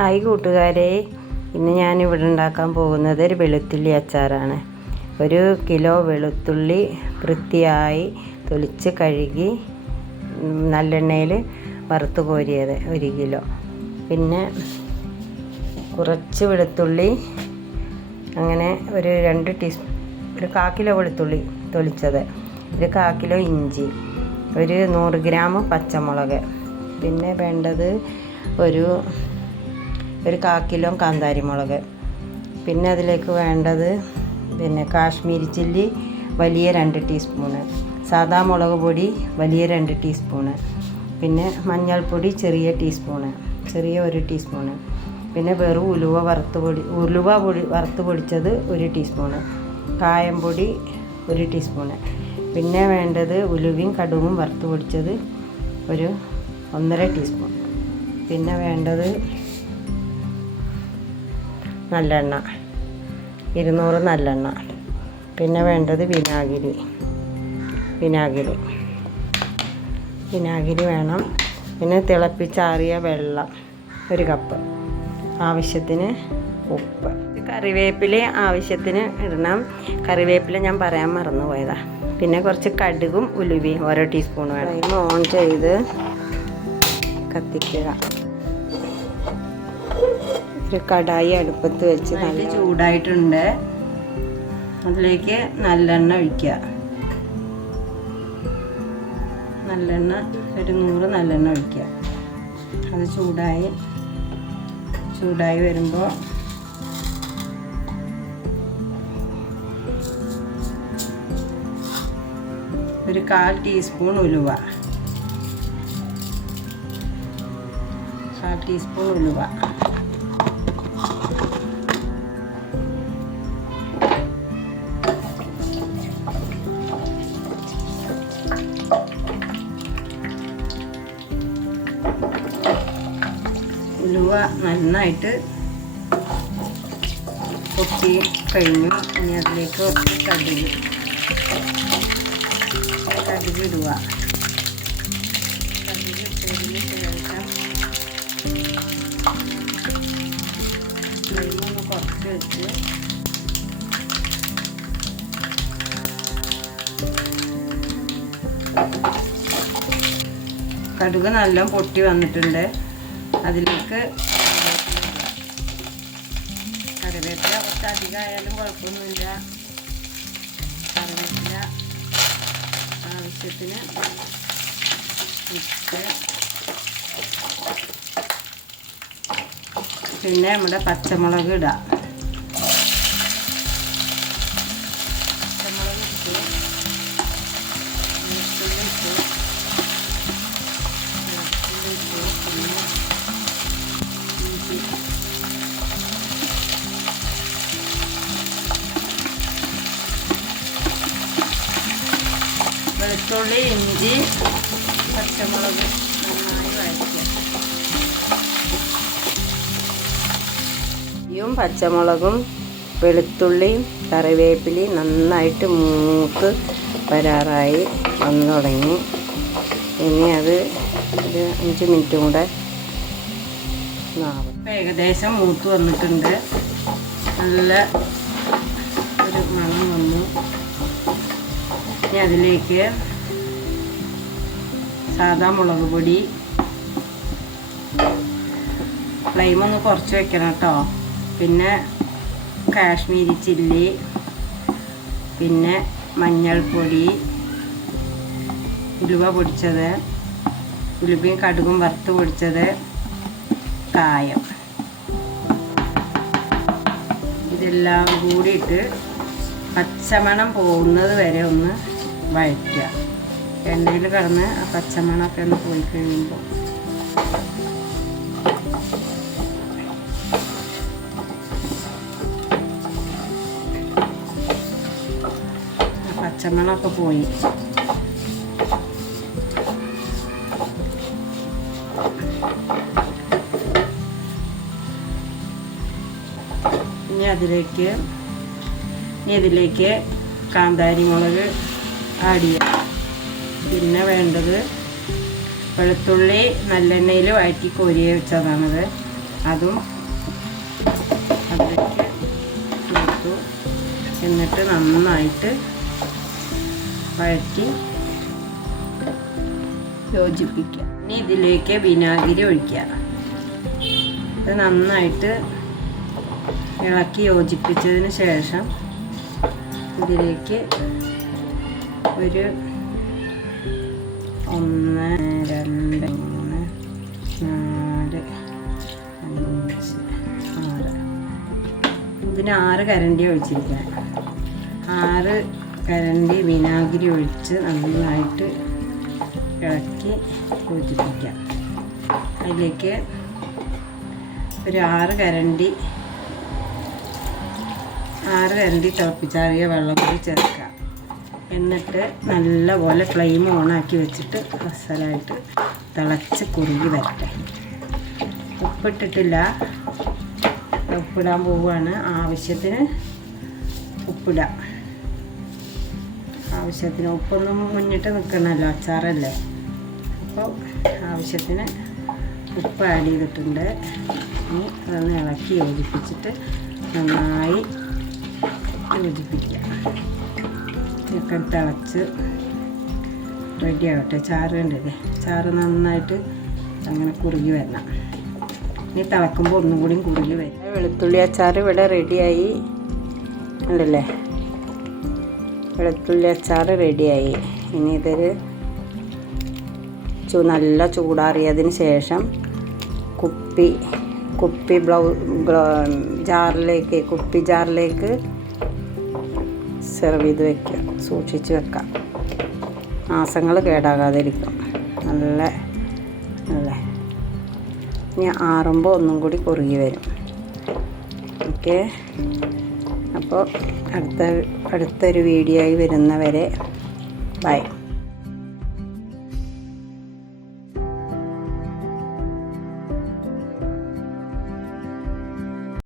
Hi കൂട്ടുകാരെ, ഇന്ന് ഞാനിവിടെ ഉണ്ടാക്കാൻ പോകുന്നത് ഒരു വെളുത്തുള്ളി അച്ചാറാണ്. 1 കിലോ വെളുത്തുള്ളി വൃത്തിയായി തൊലിച്ച് കഴുകി നല്ലെണ്ണയിൽ വറുത്ത് കോരിയത് 1 കിലോ. പിന്നെ കുറച്ച് വെളുത്തുള്ളി, അങ്ങനെ ഒരു 1/4 കിലോ വെളുത്തുള്ളി തൊലിച്ചത്, 1/4 കിലോ ഇഞ്ചി, 100 ഗ്രാം പച്ചമുളക്, പിന്നെ വേണ്ടത് ഒരു 1/4 കിലോ കാന്താരി മുളക്, പിന്നെ അതിലേക്ക് വേണ്ടത് കാശ്മീരി ചില്ലി വലിയ 2 ടീസ്പൂണ്, സാദാ മുളക് പൊടി വലിയ 2 ടീസ്പൂണ്, പിന്നെ മഞ്ഞൾപ്പൊടി ചെറിയ 1 ടീസ്പൂണ്, പിന്നെ വെറും ഉലുവ വറുത്ത് പൊടിച്ചത് 1 ടീസ്പൂണ്, കായംപൊടി 1 ടീസ്പൂണ്, പിന്നെ വേണ്ടത് ഉലുവയും കടുകും വറുത്ത് പൊടിച്ചത് 1.5 ടീസ്പൂൺ, പിന്നെ വേണ്ടത് നല്ലെണ്ണ 200 നല്ലെണ്ണ, പിന്നെ വേണ്ടത് വിനാഗിരി വേണം, പിന്നെ തിളപ്പിച്ചാറിയ വെള്ളം 1 കപ്പ്, ആവശ്യത്തിന് ഉപ്പ്, കറിവേപ്പില ആവശ്യത്തിന് ഇടണം. കറിവേപ്പില ഞാൻ പറയാൻ മറന്നുപോയതാണ്. പിന്നെ കുറച്ച് കടുകും ഉലുവയും 1 ടീസ്പൂൺ വേണം. ഫ്ലെയിം ഓൺ ചെയ്ത് കത്തിക്കുക. ഒരു കടായി അടുപ്പത്ത് വെച്ച് നല്ല ചൂടായിട്ടുണ്ട്. അതിലേക്ക് നല്ലെണ്ണ ഒഴിക്കുക. നല്ലെണ്ണ 100 നല്ലെണ്ണ ഒഴിക്കുക. അത് ചൂടായി വരുമ്പോൾ ഒരു 1/4 ടീസ്പൂൺ ഉലുവ, 1/4 ടീസ്പൂൺ ഉലുവ, ഉലുവ നന്നായിട്ട് പൊട്ടി കഴിഞ്ഞു. ഇനി അതിലേക്ക് കുറച്ച് കടുക് ഇടുക. കടുക് ഇട്ടതിന് ശേഷം ഫ്ലെയിം ഒന്ന് കുറച്ച് വെച്ച് കടുക് നല്ല പൊട്ടി വന്നിട്ടുണ്ട്. അതിലേക്ക് കറിവേപ്പില കുറച്ച് അധികമായാലും കുഴപ്പമൊന്നുമില്ല. കറിവേപ്പില ആവശ്യത്തിന് ഇട്ട്, പിന്നെ നമ്മുടെ പച്ചമുളക് ഇടുക. പച്ചമുളക് ഇട്ട്, വെളുത്തുള്ളി ഇട്ട്, പിന്നെ ഇഞ്ചി, വെളുത്തുള്ളി, ഇഞ്ചി, പച്ചമുളക് നന്നായി വഴറ്റുക. ഇഞ്ചിയും പച്ചമുളകും വെളുത്തുള്ളിയും കറിവേപ്പിലയും നന്നായിട്ട് മൂത്ത് വരാറായി വന്നു തുടങ്ങി. ഇനി അത് ഒരു 5 മിനിറ്റ് കൂടെ ഏകദേശം മൂത്ത് വന്നിട്ടുണ്ട്. നല്ല ഒരു മണം വന്നു. ഇനി അതിലേക്ക് സാദാ മുളക് പൊടി, ഫ്ലെയിം ഒന്ന് കുറച്ച് വെക്കണം കേട്ടോ, പിന്നെ കാശ്മീരി ചില്ലി, പിന്നെ മഞ്ഞൾപ്പൊടി, ഉലുവ പൊടിച്ചത്, ഉലുവയും കടുകും വറുത്ത് പൊടിച്ചത്, കായം, ഇതെല്ലാം കൂടിയിട്ട് പച്ചമണം പോകുന്നത് വരെ ഒന്ന് വഴറ്റുക. എണ്ണയിൽ കിടന്ന് ആ പച്ചമണമൊക്കെ ഒന്ന് പോയി കഴിയുമ്പോൾ പച്ചമണമൊക്കെ പോയി. ഇനി ഇതിലേക്ക് കാന്താരി മുളക് ആഡ് ചെയ്യുക. പിന്നെ വേണ്ടത് വെളുത്തുള്ളി നല്ലെണ്ണയിൽ വഴറ്റി കോരി വെച്ചതാണത്. അതും അതിലേക്ക് ഇട്ടു. എന്നിട്ട് നന്നായിട്ട് വഴറ്റി യോജിപ്പിക്കുക. ഇനി ഇതിലേക്ക് വിനാഗിരി ഒഴിക്കുക. ഇത് നന്നായിട്ട് ഇളക്കി യോജിപ്പിച്ചതിന് ശേഷം ഇതിലേക്ക് ഒരു 1 2 3 4 5 6 ഇതിന് 6 കരണ്ടി ഒഴിച്ചിരിക്കുക. 6 കരണ്ടി വിനാഗിരി ഒഴിച്ച് നന്നായിട്ട് ഇളക്കി യോജിപ്പിക്കാം. അതിലേക്ക് ഒരു 6 കരണ്ടി തിളപ്പിച്ചാറിയ വെള്ളം കൂടി ചേർക്കുക. എന്നിട്ട് നല്ലപോലെ ഫ്ലെയിം ഓണാക്കി വെച്ചിട്ട് മസാലയായിട്ട് തിളച്ച് കുറുകി വരട്ടെ. ഉപ്പിട്ടിട്ടില്ല, ഉപ്പിടാൻ പോവുകയാണ്. ആവശ്യത്തിന് ഉപ്പിടാം. ആവശ്യത്തിന് ഉപ്പൊന്നും മുന്നിട്ട് നിൽക്കണമല്ലോ, അച്ചാറല്ലേ. അപ്പോൾ ആവശ്യത്തിന് ഉപ്പ് ആഡ് ചെയ്തിട്ടുണ്ട്. ഇനി അതൊന്ന് ഇളക്കി യോജിപ്പിച്ചിട്ട് നന്നായി യോജിപ്പിക്കുക. ചിക്കൻ തിളച്ച് റെഡി ആവട്ടെ. ചാറ് കണ്ടില്ലേ, ചാറ് നന്നായിട്ട് അങ്ങനെ കുറുകി വരണം. ഇനി തിളക്കുമ്പോൾ ഒന്നും കൂടി കുറുകി വരും. വെളുത്തുള്ളി അച്ചാർ ഇവിടെ റെഡിയായി ഉണ്ടല്ലേ. വെളുത്തുള്ളി അച്ചാർ റെഡിയായി. ഇനി ഇതൊരു നല്ല ചൂടാറിയതിന് ശേഷം കുപ്പി ജാറിലേക്ക് സെർവ് ചെയ്ത് വെക്കുക. സൂക്ഷിച്ച് വെക്കാം. മാസങ്ങൾ കേടാകാതിരിക്കും. നല്ല ഇനി ആറുമ്പോൾ ഒന്നും കൂടി കുറുകി വരും. ഓക്കെ. അപ്പോൾ അടുത്തൊരു വീഡിയോ ആയി വരുന്നവരെ ബൈ.